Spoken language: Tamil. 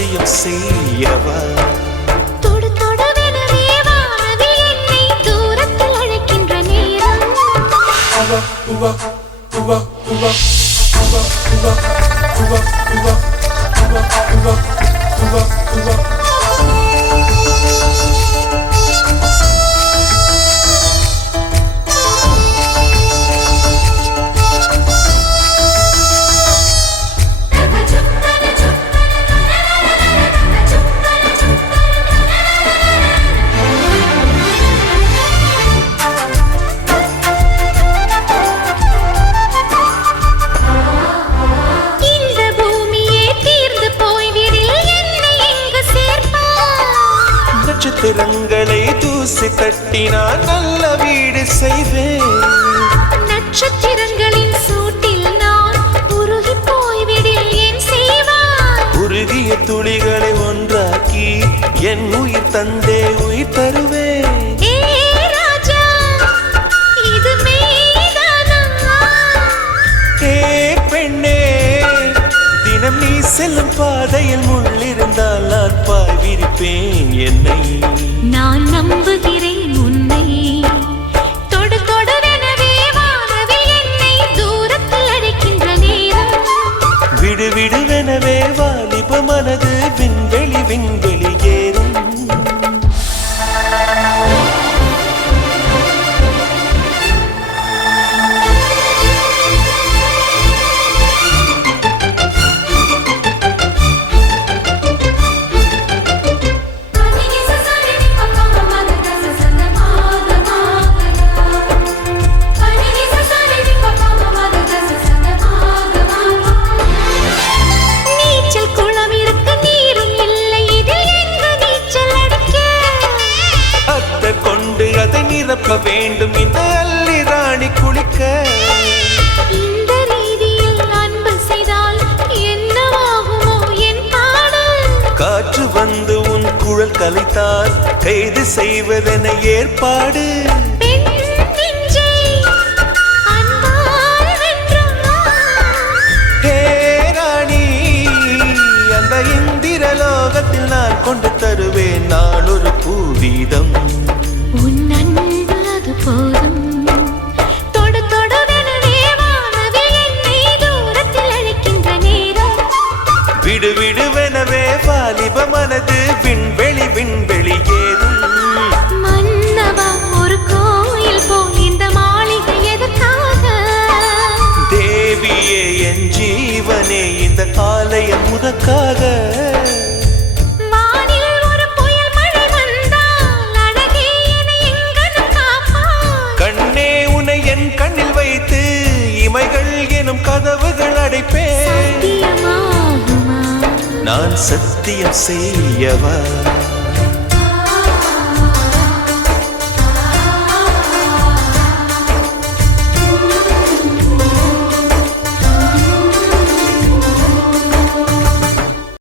சத்தியம் செய்யவா தொடு தொடுவெனவே வானவில் என்னை தூரத்தில் அழைக்கின்ற நேரம் நட்சத்திரங்களை தூசி தட்டினால் நல்ல வீடு செய்வேன் நட்சத்திரங்களின் சூட்டில் நான் உருகி போய்விடில் என் செய்வார் உருகிய துளிகளை ஒன்றாக்கி என் உயிர் தந்தே உயிர் தருவேன் தினம் நீ செல்லும் பாதையில் முள்ளிருந்தால் நான் பாய்விரிப்பேன் என்னை நான் நம்புகிறேன் உன்னை தொடு தொடுவெனவே வானவில் என்னை தூரத்தில் அழைக்கின்ற நேரம் விடு விடுவெனவே வாலிப மனது விண்வெளி விண்வெளி ஏறும் வேண்டும் இந்த அல்லி ராணி குளிக்க இந்த ரீதியில் அன்பு செய்தால் என்னவாகுமோ என் பாடல் காற்று வந்து உன் குழல் கலைத்தால் கைது செய்வதென ஏற்பாடு ராணி அந்த இந்திரலோகத்தில் நான் கொண்டு தருவேன் நாள் ஒரு பூவீதம் போதும் தொடு தொடுவெனவே வானவில் என்னை தூரத்தில் அழைக்கின்ற நேரம் விடு விடுவெனவே வாலிப மனது விண்வெளி விண்வெளி ஏறும் மன்னவா ஒரு கோயில் போல் இந்த மாளிகை எதற்காக தேவியே என் ஜீவனே இந்த ஆலயம் உனக்காக கண்ணில் வைத்து இமைகள் எனும் கதவுகள் அடைப்பேன் நான் சத்தியம் செய்யவா